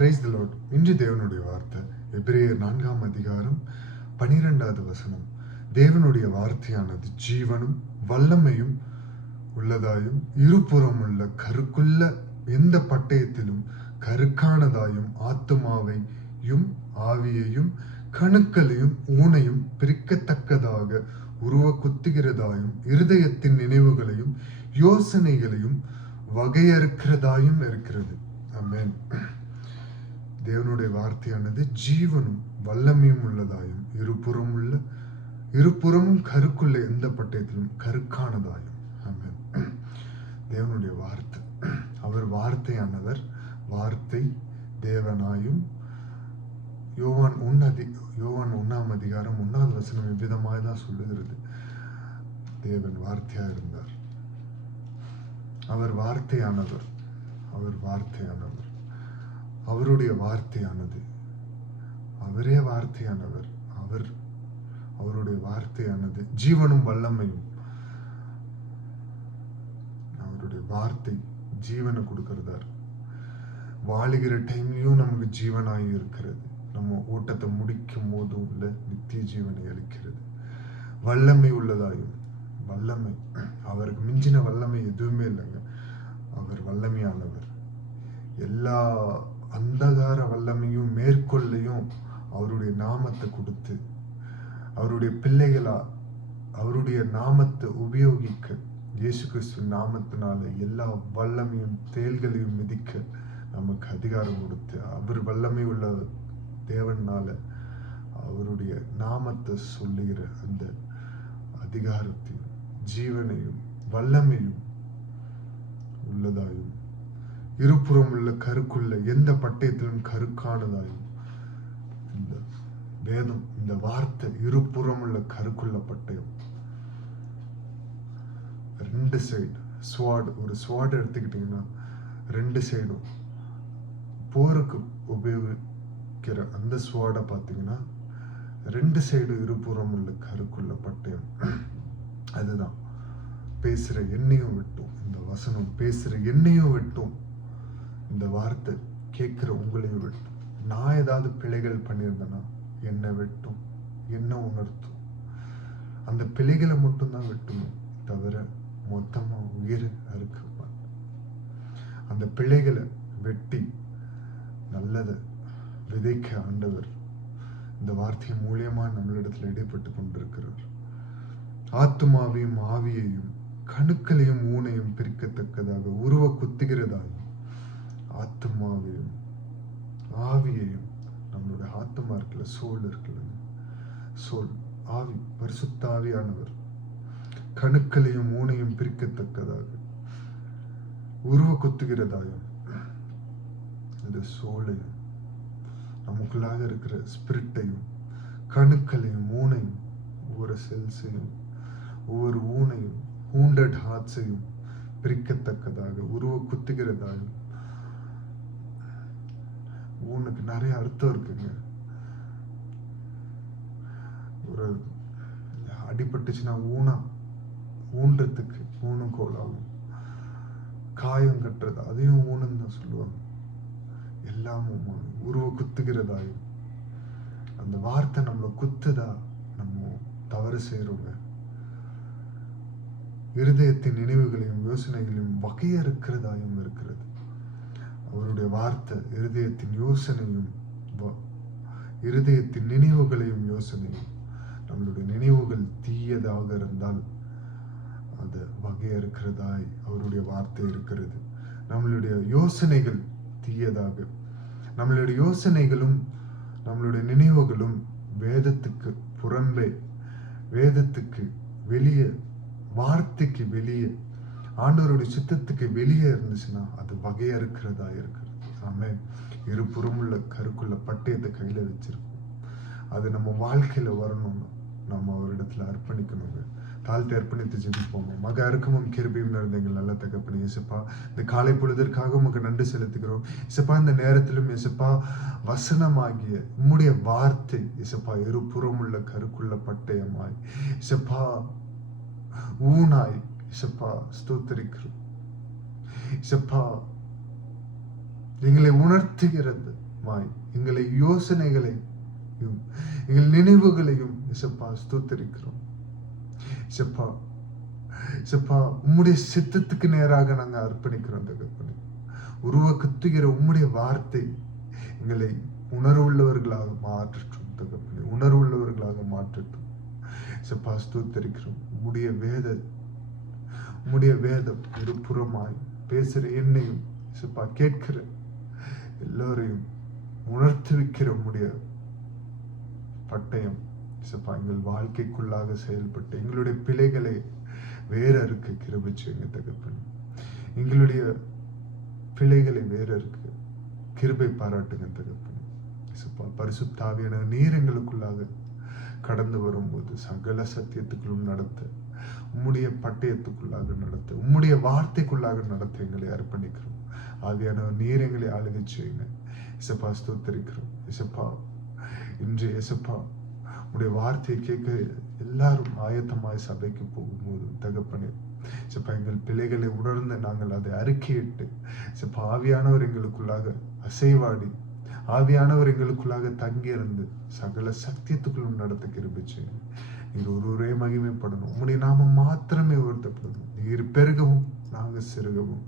Praise the Lord. இன்று தேவனுடைய வார்த்தை எபிரேயர் 4ஆம் அதிகாரம் 12வது வசனம். தேவனுடைய வார்த்தையானது ஜீவனும் வல்லமையும் உள்ளதாயும் இருபுறமுள்ள கருக்குள்ள எந்த பட்டயத்திலும் கருக்கானதாயும் ஆத்துமாவையும் ஆவியையும் கணுக்களையும் ஊனையும் பிரிக்கத்தக்கதாக உருவ குத்துகிறதாயும் இருதயத்தின் நினைவுகளையும் யோசனைகளையும் வகையறுக்கிறதாயும் இருக்கிறது. ஆமென். தேவனுடைய வார்த்தையானது ஜீவனும் வல்லமையும் உள்ளதாயும் இருபுறமும் கருக்குள்ள எந்த பட்டயத்திலும் கருக்கானதாயும். ஆமென். தேவனுடைய வார்த்தை, அவர் வார்த்தையானவர், வார்த்தை தேவனாயும். யோவான் 1ஆம் அதிகாரம் 1வது வசனம் இவ்விதமாக தான் சொல்லுகிறது. தேவன் வார்த்தையா இருந்தார். அவர் வார்த்தையானவர், அவருடைய வார்த்தையானது, அவரே வார்த்தையானவர், அவருடைய வார்த்தையானது ஜீவனும் வல்லமையும். அவருடைய வார்த்தை ஜீவனை கொடுக்கிறதார். வாழுகிற டைம்லயும் நமக்கு ஜீவனாய் இருக்கிறது. நம்ம ஓட்டத்தை முடிக்கும் போதும் உள்ள நித்திய ஜீவனை அளிக்கிறது. வல்லமை உள்ளதாயும், வல்லமை அவருக்கு மிஞ்சின வல்லமை எதுவுமே இல்லைங்க. அவர் வல்லமையானவர். எல்லா அந்தகார வல்லமையும் மேற்கொள்ளையும் அவருடைய நாமத்தை கொடுத்து, அவருடைய பிள்ளைகளா அவருடைய நாமத்தை உபயோகிக்க, இயேசு கிறிஸ்து நாமத்தினால எல்லா வல்லமையும் தேள்களையும் மிதிக்க நமக்கு அதிகாரம் கொடுத்து, அவர் வல்லமை உள்ள தேவனால அவருடைய நாமத்தை சொல்லுகிற அந்த அதிகாரத்தையும் ஜீவனையும் வல்லமையும் உள்ளதாயும் இருபுறம் உள்ள கருக்குள்ள எந்த பட்டயத்திலும் கருக்கானதாயும். இந்த வேதம், இந்த வார்த்தை இருபுறம் உள்ள கருக்குள்ள பட்டயம். 2 சைடு ஸ்வாட், ஒரு ஸ்வாட் எடுத்துக்கிட்டீங்கன்னா 2 சைடும் போருக்கு உபயோகிக்கிற அந்த ஸ்வாடை பார்த்தீங்கன்னா 2 சைடு இருபுறம் உள்ள கருக்குள்ள பட்டயம். அதுதான் பேசுற என்னையும் விட்டும், இந்த வசனம் பேசுற என்னையும் விட்டும், இந்த வார்த்தை கேட்கிற உங்களையும் விட்டும். நான் ஏதாவது பிழைகள் பண்ணியிருந்தேன்னா என்னை விட்டும், என்ன உணர்த்தும், அந்த பிழைகளை மட்டும்தான் வெட்டணும், தவிர மொத்தமா உயிர் அறுக்க மாட்டோம். அந்த பிழைகளை வெட்டி நல்லதை விதைக்க ஆண்டவர் இந்த வார்த்தை மூலியமா நம்மளிடத்துல இடைப்பட்டு கொண்டிருக்கிறார். ஆத்துமாவையும் ஆவியையும் கணுக்களையும் ஊனையும் பிரிக்கத்தக்கதாக உருவ குத்துகிறதாயும், ஆத்துமாவையும் ஆவியையும், நம்மளுடைய ஆத்துமா இருக்குல்ல, சோல் இருக்குல்ல, சோல் ஆவி, பரிசுத்த ஆவியானவர், கணுக்களையும் ஊனையும் பிரிக்கத்தக்கதாக உருவ குத்துகிறதாயும், இந்த சோலையும் நமக்குள்ளாக இருக்கிற ஸ்பிரிட்டையும் கணுக்களையும் ஊனையும், ஒவ்வொரு செல்ஸையும் ஒவ்வொரு ஊனையும் wounded ஹார்ட்ஸையும் பிரிக்கத்தக்கதாக உருவ குத்துகிறதாயும். ஊனுக்கு நிறைய அர்த்தம் இருக்குங்க. ஒரு அடிபட்டுச்சுன்னா ஊன்றதுக்கு ஊனும் கோலாகும். காயம் கட்டுறது அதையும் ஊனுன்னு தான் சொல்லுவாங்க. எல்லாமும் உருவ குத்துகிறதாயும். அந்த வார்த்தை நம்மளை குத்துதா, நம்ம தவறு செய்யறோங்க. இருதயத்தின் நினைவுகளையும் யோசனைகளையும் வகையறுக்கிறதாயும் இருக்கிறது. அவருடைய வார்த்தை இருதயத்தின் யோசனையும் இருதயத்தின் நினைவுகளையும் யோசனையும். நம்மளுடைய நினைவுகள் தீயதாக இருந்தால் அது வகையறுக்கிறதாய் அவருடைய வார்த்தை இருக்கிறது. நம்மளுடைய யோசனைகள் தீயதாக, நம்மளுடைய யோசனைகளும் நம்மளுடைய நினைவுகளும் வேதத்துக்கு புறம்பே, வேதத்துக்கு வெளியே, வார்த்தைக்கு வெளியே, ஆண்டவருடைய சித்தத்துக்கு வெளியே இருந்துச்சுன்னா அது வகையறுக்கிறதா இருக்கிறது. ஆமென். இருபுறமுள்ள கருக்குள்ள பட்டயத்தை கையில வச்சிருக்கோம். அது நம்ம வாழ்க்கையில வரணும்னு நம்ம அவரிடத்துல அர்ப்பணிக்கணுங்க. தாழ்த்தி அர்ப்பணித்து ஜெபிப்போம். மக அறுக்கமும் கிருபையும் நிறைந்தீங்கள் நல்ல தகப்பனே இயேசுப்பா, இந்த காலை பொழுதற்காக உமக்கு நன்றி செலுத்துகிறோம் இயேசுப்பா. இந்த நேரத்திலும் இயேசுப்பா வசனமாகிய உம்முடைய வார்த்தை இயேசுப்பா இருபுறமுள்ள கருக்குள்ள பட்டயமாய் இயேசுப்பா ஊனாய் இயேசுப்பா ஸ்தோத்திரிக்கிறோம் இயேசுப்பா. எங்களை உணர்த்துகிறது எங்களை யோசனைகளையும் எங்கள் நினைவுகளையும் இசப்பா ஸ்தோத்தரிக்கிறோம். இசப்பா இசப்பா உம்முடைய சித்தத்துக்கு நேராக நாங்கள் அர்ப்பணிக்கிறோம் தகப்பனே. உருவ குத்துகிற உம்முடைய வார்த்தை எங்களை உணர்வுள்ளவர்களாக மாற்றட்டும் தகப்பனே, உணர்வுள்ளவர்களாக மாற்றட்டும். இசப்பா ஸ்தோத்தரிக்கிறோம். உம்முடைய வேதம் ஒரு புறமாய் பேசுற என்னையும் இசப்பா கேட்கிற எல்லோரையும் உணர்த்து வைக்கிற உம்முடைய பட்டயம் இசப்பா எங்கள் வாழ்க்கைக்குள்ளாக செயல்பட்டு எங்களுடைய பிழைகளை வேற இருக்க கிருபை செய்யுங்க தகப்பனே. எங்களுடைய பிழைகளை வேற இருக்க கிருபை பாராட்டுங்க தகப்பனே. இசப்பா பரிசுத்த ஆவியான நீர் எங்களுக்குள்ளாக கடந்து வரும்போது சகல சத்தியத்துக்குள்ளும் நடத்த, உம்முடைய பட்டயத்துக்குள்ளாக நடத்த, உம்முடைய வார்த்தைக்குள்ளாக நடத்த எங்களை அர்ப்பணிக்கிறோம். ஆவியான நீர் எங்களை ஆளுகை செய்யுங்க. இசப்பா ஸ்தோத்தரிக்கிறோம். இசப்பா இன்று இசப்பா உடைய வார்த்தையை கேட்க எல்லாரும் ஆயத்தமாய் சபைக்கு போகும்போது தகப்பனே இசப்பா எங்கள் பிள்ளைகளை உணர்ந்து நாங்கள் அதை அறிக்கையிட்டு இசப்பா ஆவியானவர் எங்களுக்குள்ளாக அசைவாடி, ஆவியானவர் எங்களுக்குள்ளாக தங்கியிருந்து சகல சத்தியத்துக்குள்ளும் நடத்த கிருபை செய்யுங்க. நீர் ஒருவரே மகிமைப்படணும். உம்முடைய நாமம் மாத்திரமே உயர்த்தப்படணும். நீர் பெருகவும் நாங்கள் சிறுகவும்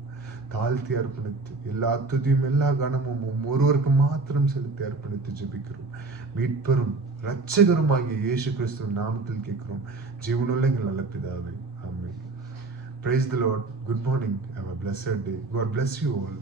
தாழ்த்தி அர்ப்பணித்து எல்லா துதியும் எல்லா கனமும் ஒருவருக்கு மாத்திரம் செலுத்தி அர்ப்பணித்து ஜெபிக்கிறோம். மீட்பரும் இரட்சகருமாகிய இயேசு கிறிஸ்துவின் நாமத்தில் கேட்கிறோம் ஜீவனுள்ள எங்கள் நல்ல பிதாவே. ஆமென். Praise the Lord. Good morning. Have a blessed day. God bless you all.